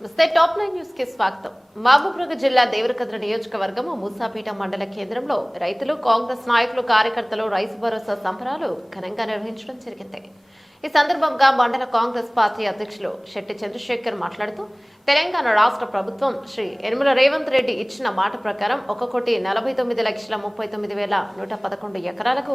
నమస్తే top 9 news కి స్వాగతం. మహబూబ్నగర్ జిల్లా దేవరకద్ర నియోజకవర్గం మూసాపేట మండల కేంద్రంలో రైతులు, కాంగ్రెస్ నాయకులు, కార్యకర్తలు రైతు భరోసా సంబరాలు ఘనంగా నిర్వహించడం జరిగింది. ఈ సందర్భంగా మండల కాంగ్రెస్ పార్టీ అధ్యక్షులు శెట్టి చంద్రశేఖర్ మాట్లాడుతూ తెలంగాణ రాష్ట్ర ప్రభుత్వం శ్రీ యనమల రేవంత్ రెడ్డి ఇచ్చిన మాట ప్రకారం 1,49,39,111 ఎకరాలకు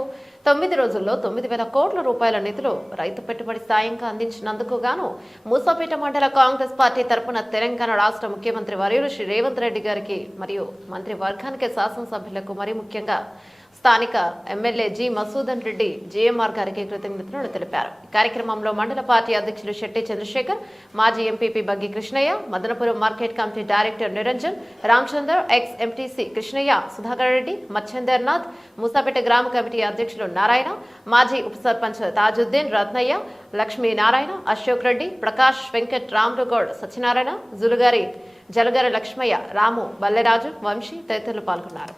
9 రోజుల్లో 9,000 కోట్ల రూపాయల నిధులు రైతు పెట్టుబడి సాయంగా అందించినందుకు గాను మూసాపేట మండల కాంగ్రెస్ పార్టీ తరపున తెలంగాణ రాష్ట్ర ముఖ్యమంత్రి వర్యులు శ్రీ రేవంత్ రెడ్డి గారికి మరియు మంత్రి వర్గానికి, శాసనసభ్యులకు, మరి ముఖ్యంగా స్థానిక MLA G Masudan Reddy GMR గారికి కృతజ్ఞతలు తెలిపారు. ఈ కార్యక్రమంలో మండల పార్టీ అధ్యక్షులు శెట్టి చంద్రశేఖర్, మాజీ MPP Baggi Krishnaiah, Madanapuram market committee director Niranjan, Ramachandar, ex MTC Krishnaiah, Sudhakar Reddy, Machendarnath, Musapeta గ్రామ కమిటీ అధ్యక్షులు నారాయణ, మాజీ ఉప సర్పంచ్ తాజుద్దీన్, రత్నయ్య, లక్ష్మీనారాయణ, అశోక్ రెడ్డి, ప్రకాష్, వెంకట్, రాములుగౌడ్, సత్యనారాయణ, జులుగారి, జలగారి లక్ష్మయ్య, రాము, బల్లెరాజు, వంశీ తదితరులు పాల్గొన్నారు.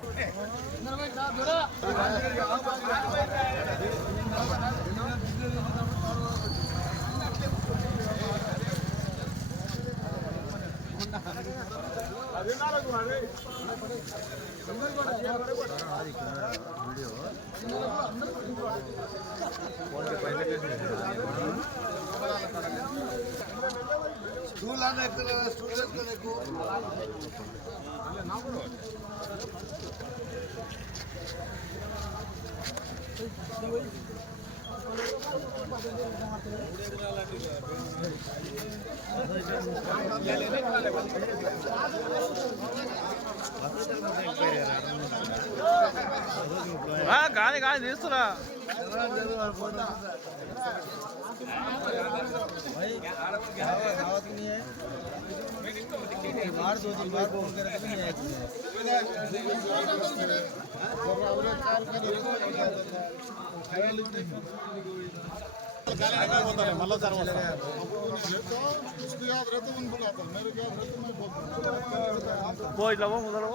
కానీ తీస్తున్నా ఇట్లా ముందర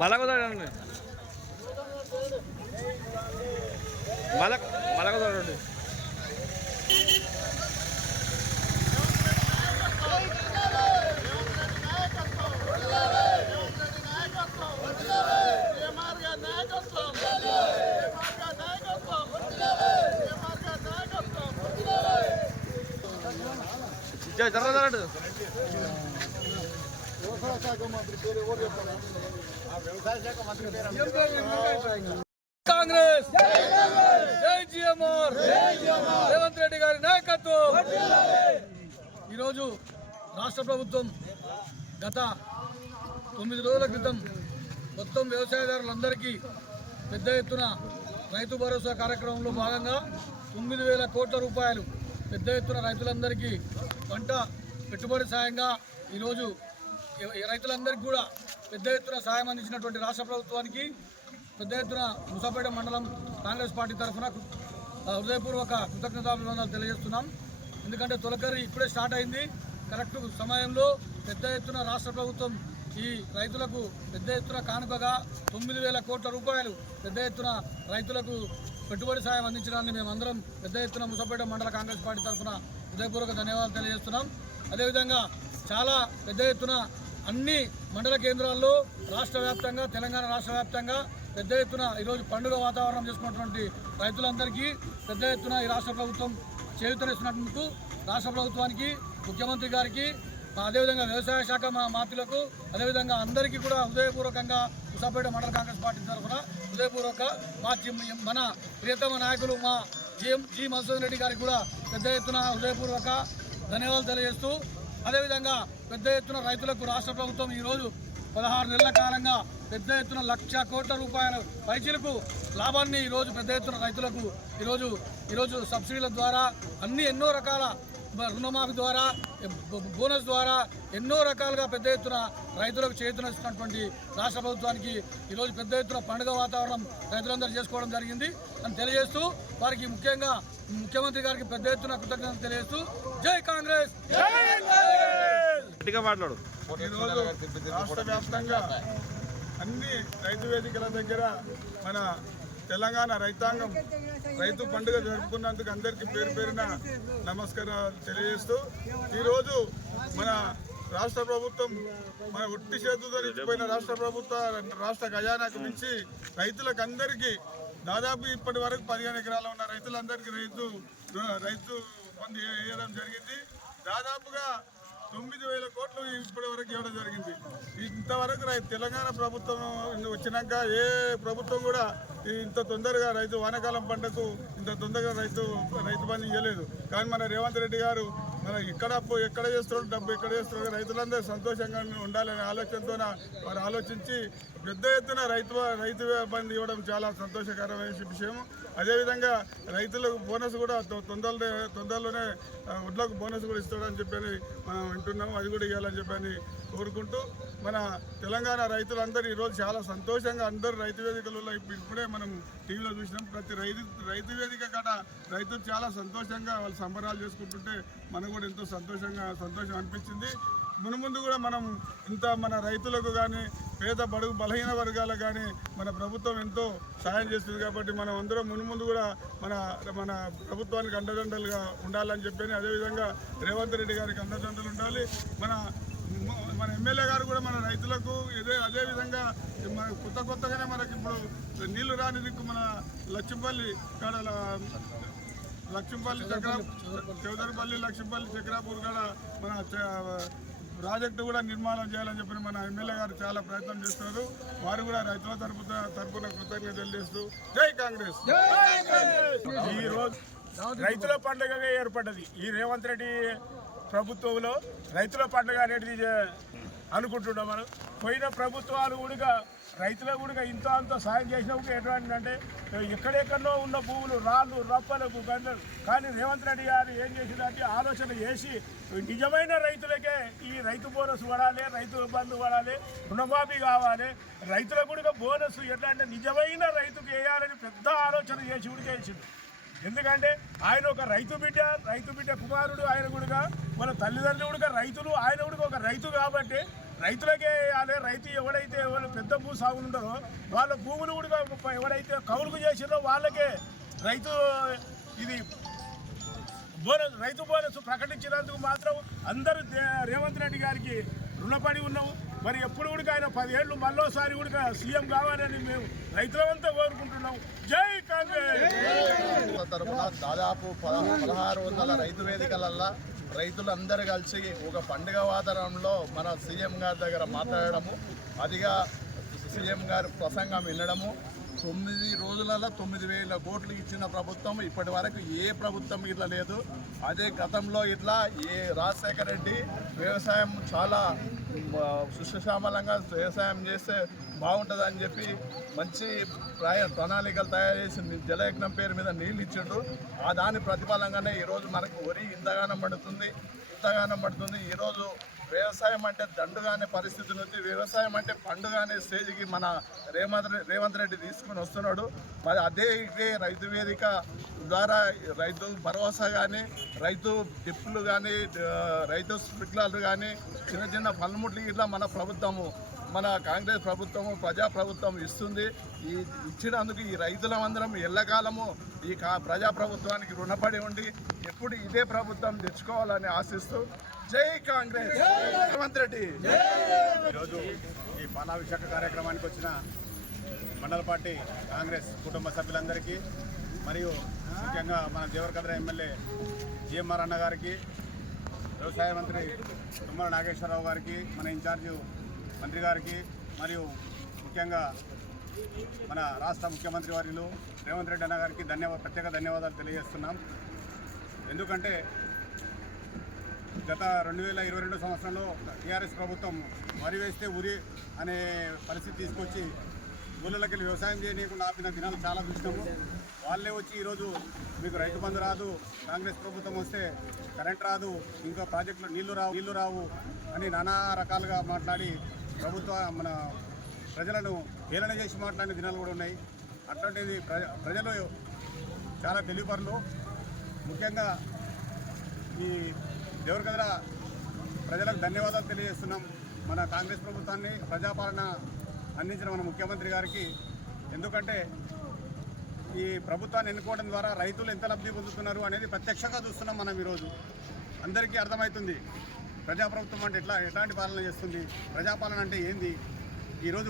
మళ్ళా కుదరండి, మళ్ళా కుదరండి. జరగదు కాంగ్రెస్ జై జిఎంఆర్ రేవంత్ రెడ్డి గారి నాయకత్వం. ఈరోజు రాష్ట్ర ప్రభుత్వం గత 9 రోజుల క్రితం మొత్తం వ్యవసాయదారులందరికీ పెద్ద ఎత్తున రైతు భరోసా కార్యక్రమంలో భాగంగా 9,000 కోట్ల రూపాయలు పెద్ద ఎత్తున రైతులందరికీ పంట పెట్టుబడి సాయంగా ఈరోజు రైతులందరికీ కూడా పెద్ద ఎత్తున సాయం అందించినటువంటి రాష్ట్ర ప్రభుత్వానికి పెద్ద ఎత్తున మూసాపేట మండలం కాంగ్రెస్ పార్టీ తరఫున హృదయపూర్వక కృతజ్ఞతాభివందనాలు తెలియజేస్తున్నాం. ఎందుకంటే తొలకరి ఇప్పుడే స్టార్ట్ అయింది. కరెక్ట్ సమయంలో పెద్ద ఎత్తున రాష్ట్ర ప్రభుత్వం ఈ రైతులకు పెద్ద ఎత్తున కానుకగా 9,000 కోట్ల రూపాయలు పెద్ద ఎత్తున రైతులకు పెట్టుబడి సాయం అందించడాన్ని మేమందరం పెద్ద ఎత్తున మూసాపేట మండల కాంగ్రెస్ పార్టీ తరఫున హృదయపూర్వక ధన్యవాదాలు తెలియజేస్తున్నాం. అదేవిధంగా చాలా పెద్ద ఎత్తున అన్ని మండల కేంద్రాల్లో రాష్ట్ర వ్యాప్తంగా, తెలంగాణ రాష్ట్ర వ్యాప్తంగా పెద్ద ఎత్తున ఈరోజు పండుగ వాతావరణం చేసుకున్నటువంటి రైతులందరికీ పెద్ద ఎత్తున ఈ రాష్ట్ర ప్రభుత్వం చేయూతనిస్తున్నందుకు రాష్ట్ర ప్రభుత్వానికి, ముఖ్యమంత్రి గారికి, అదేవిధంగా వ్యవసాయ శాఖ మంత్రులకు, అదేవిధంగా అందరికీ కూడా హృదయపూర్వకంగా మూసాపేట మండల కాంగ్రెస్ పార్టీ తరఫున హృదయపూర్వక మన ప్రియతమ నాయకులు మా జి మసూదన్ రెడ్డి గారికి కూడా పెద్ద ఎత్తున హృదయపూర్వక ధన్యవాదాలు తెలియజేస్తూ, అదేవిధంగా పెద్ద ఎత్తున రైతులకు రాష్ట్ర ప్రభుత్వం ఈరోజు 16 నెలల కాలంగా పెద్ద ఎత్తున 1,00,000 కోట్ల రూపాయల పైచీలకు లాభాన్ని ఈరోజు పెద్ద ఎత్తున రైతులకు ఈరోజు సబ్సిడీల ద్వారా ఎన్నో రకాల రుణమాఫీ ద్వారా బోనస్ ద్వారా ఎన్నో రకాలుగా పెద్ద ఎత్తున రైతులకు చేతునిస్తున్నటువంటి రాష్ట్ర ప్రభుత్వానికి ఈరోజు పెద్ద ఎత్తున పండుగ వాతావరణం రైతులందరూ చేసుకోవడం జరిగింది అని తెలియజేస్తూ వారికి ముఖ్యంగా ముఖ్యమంత్రి గారికి పెద్ద ఎత్తున కృతజ్ఞతలు తెలియజేస్తూ జై కాంగ్రెస్. ఈరోజు రాష్ట్ర వ్యాప్తంగా అన్ని రైతు వేదికల దగ్గర మన తెలంగాణ రైతాంగం రైతు పండుగ జరుపుకున్నందుకు అందరికీ పేరు పేరున నమస్కారాలు తెలియజేస్తూ ఈరోజు మన రాష్ట్ర ప్రభుత్వం మన ఒట్టి చేతులతో నిలిచిపోయిన రాష్ట్ర ప్రభుత్వ రాష్ట్ర ఖజానాకు మించి రైతులకు అందరికీ దాదాపు ఇప్పటి వరకు 15 ఎకరాలు ఉన్న రైతులందరికీ రైతు బంధు వేయడం జరిగింది. దాదాపుగా 9,000 కోట్లు ఇప్పటి వరకు ఇవ్వడం జరిగింది. ఇంతవరకు తెలంగాణ ప్రభుత్వం వచ్చినాక ఏ ప్రభుత్వం కూడా ఇంత తొందరగా వానాకాలం పంటకు ఇంత తొందరగా రైతు బంధు ఇవ్వలేదు. కానీ మన రేవంత్ రెడ్డి గారు మన ఎక్కడ చేస్తున్నాడు డబ్బు ఎక్కడ చేస్తున్నాడు రైతులందరూ సంతోషంగా ఉండాలనే ఆలోచనతో వారు ఆలోచించి పెద్ద ఎత్తున రైతు బంధు ఇవ్వడం చాలా సంతోషకరమైన విషయం. అదేవిధంగా రైతులకు బోనస్ కూడా తొందరలోనే వడ్లకు బోనస్ కూడా ఇస్తాడని చెప్పని మనం వింటున్నాము. అది కూడా ఇవ్వాలని చెప్పని కోరుకుంటూ మన తెలంగాణ రైతులందరూ ఈరోజు చాలా సంతోషంగా అందరూ రైతు వేదికలలో ఇప్పుడే మనం టీవీలో చూసినాం. ప్రతి రైతు వేదిక కాడ రైతులు చాలా సంతోషంగా వాళ్ళు సంబరాలు చేసుకుంటుంటే మనకు కూడా ఎంతో సంతోషం అనిపించింది. ముందు కూడా మనం మన రైతులకు కానీ పేద బడుగు బలహీన వర్గాలకు కానీ మన ప్రభుత్వం ఎంతో సాయం చేస్తుంది. కాబట్టి మనం అందరం ముందు కూడా మన ప్రభుత్వానికి అండదండలుగా ఉండాలని చెప్పని, అదేవిధంగా రేవంత్ రెడ్డి గారికి అండదండలు ఉండాలి. మన ఎమ్మెల్యే గారు కూడా మన రైతులకు అదేవిధంగా కొత్తగానే మనకి ఇప్పుడు నీళ్లు రాని దిక్కు మన లక్ష్మపల్లి చౌదరిపల్లి లక్ష్మపల్లి చక్రాపూర్ కాడ మన ప్రాజెక్టు కూడా నిర్మాణం చేయాలని చెప్పి మన ఎమ్మెల్యే గారు చాలా ప్రయత్నం చేస్తున్నారు. వారు కూడా రైతుల తరపున కృతజ్ఞతలు తెలియజేస్తూ జై కాంగ్రెస్. ఈ రోజు రైతుల పండుగగా ఏర్పడ్డది. ఈ రేవంత్ రెడ్డి ప్రభుత్వంలో రైతుల పండుగ అనేది అనుకుంటున్నాం. మనం పోయిన ప్రభుత్వాలు కూడా రైతులకు కూడా అంత సాయం చేసినప్పుడు ఎటువంటిదంటే ఎక్కడెక్కడో ఉన్న భూములు రాళ్ళు రప్పలకు గందరు. కానీ రేవంత్ రెడ్డి గారు ఏం చేసిందంటే ఆలోచన చేసి నిజమైన రైతులకే ఈ రైతు బోనస్ పడాలి, రైతు బంధు పడాలి, రుణమాఫీ కావాలి, రైతులకు కూడా బోనస్ ఎట్లా అంటే నిజమైన రైతుకు వేయాలని పెద్ద ఆలోచన చేసి కూడా చేసిండు. ఎందుకంటే ఆయన ఒక రైతు బిడ్డ కుమారుడు. ఆయన కూడా మన తల్లిదండ్రులు కూడా రైతులు, ఆయన కూడా ఒక రైతు. కాబట్టి రైతులకే వేయాలి. రైతు ఎవడైతే పెద్ద భూ సాగులు ఉంటుందో వాళ్ళ భూములు కూడా ఎవరైతే కౌలుకు చేసిరో వాళ్ళకే రైతు బోనస్ ప్రకటించినందుకు మాత్రం అందరూ రేవంత్ రెడ్డి గారికి రుణపడి ఉన్నాము. మరి ఎప్పుడు కూడా ఆయన 10 ఏళ్ళు మళ్ళోసారి కూడా సీఎం కావాలని మేము రైతులంతా కోరుకుంటున్నాం. జై కాంగ్రెస్. తరఫున దాదాపు 1600 రైతు వేదికలల్లో రైతులందరూ కలిసి ఒక పండుగ వాతావరణంలో మన సీఎం గారి దగ్గర మాట్లాడము, అదిగా సీఎం గారి ప్రసంగం వినడము. 9 రోజులలో 9,000 కోట్లు ఇచ్చిన ప్రభుత్వం ఇప్పటి వరకు ఏ ప్రభుత్వం ఇట్లా లేదు. అదే గతంలో ఇట్లా రాజశేఖర రెడ్డి వ్యవసాయం చాలా సుశ్యామలంగా వ్యవసాయం చేస్తే బాగుంటుందని చెప్పి మంచి ప్రణాళికలు తయారు చేసి జలయజ్ఞం పేరు మీద నీళ్ళు ఇచ్చిండ్రు. దాని ప్రతిఫలంగానే ఈరోజు మనకు వరి ఇంతగానం పడుతుంది. ఈరోజు వ్యవసాయం అంటే దండుగానే పరిస్థితి నుంచి వ్యవసాయం అంటే పండుగానే స్టేజ్కి మన రేవంత్ రెడ్డి తీసుకుని వస్తున్నాడు. మరి ఇదే రైతు వేదిక ద్వారా రైతు భరోసా కానీ, రైతు డిప్పులు కానీ, రైతు స్ప్రింక్లర్లు కానీ, చిన్న పనుముట్లు ఇట్లా మన కాంగ్రెస్ ప్రభుత్వము ప్రజాప్రభుత్వం ఇస్తుంది. ఇచ్చినందుకు ఈ రైతులందరం ఎల్లకాలము ఈ ప్రజాప్రభుత్వానికి రుణపడి ఉండి ఎప్పుడు ఇదే ప్రభుత్వం తెచ్చుకోవాలని ఆశిస్తూ జై కాంగ్రెస్. రేవంత్ రెడ్డి. ఈరోజు ఈ పాలాభిషేక కార్యక్రమానికి వచ్చిన మండల పార్టీ కాంగ్రెస్ కుటుంబ సభ్యులందరికీ, మరియు ముఖ్యంగా మన దేవరకద్ర ఎమ్మెల్యే జిఎంఆర్ అన్న గారికి, వ్యవసాయ మంత్రి తుమ్మల నాగేశ్వరరావు గారికి, మన ఇన్ఛార్జి మంత్రి గారికి, మరియు ముఖ్యంగా మన రాష్ట్ర ముఖ్యమంత్రి వర్యులు రేవంత్ రెడ్డి అన్న గారికి ప్రత్యేక ధన్యవాదాలు తెలియజేస్తున్నాం. ఎందుకంటే గత 2022 సంవత్సరంలో టీఆర్ఎస్ ప్రభుత్వం వరి వేస్తే ఉరి అనే పరిస్థితి తీసుకొచ్చి ఊళ్ళకి వ్యవసాయం చేయనీయకుండా ఆపిన దినాలు చాలా చూసినాము. వాళ్ళే వచ్చి ఈరోజు మీకు రైతు బంధు రాదు, కాంగ్రెస్ ప్రభుత్వం వస్తే కరెంట్ రాదు, ఇంకా ప్రాజెక్టులో నీళ్లు రావు అని నానా రకాలుగా మాట్లాడి మన ప్రజలను హేళన చేసి మాట్లాడిన దినాలు కూడా ఉన్నాయి. అట్లాంటిది ప్రజలు చాలా తెలివిపరులు. ముఖ్యంగా ఈ దేవరకద్ర ప్రజలకు ధన్యవాదాలు తెలియజేస్తున్నాం. మన కాంగ్రెస్ ప్రభుత్వాన్ని ప్రజాపాలన అందించిన మన ముఖ్యమంత్రి గారికి. ఎందుకంటే ఈ ప్రభుత్వాన్ని ఎన్నుకోవడం ద్వారా రైతులు ఎంత లబ్ధి పొందుతున్నారు అనేది ప్రత్యక్షంగా చూస్తున్నాం మనం. ఈరోజు అందరికీ అర్థమవుతుంది ప్రజాప్రభుత్వం అంటే ఎట్లాంటి పాలన చేస్తుంది, ప్రజాపాలన అంటే ఏంది. ఈరోజు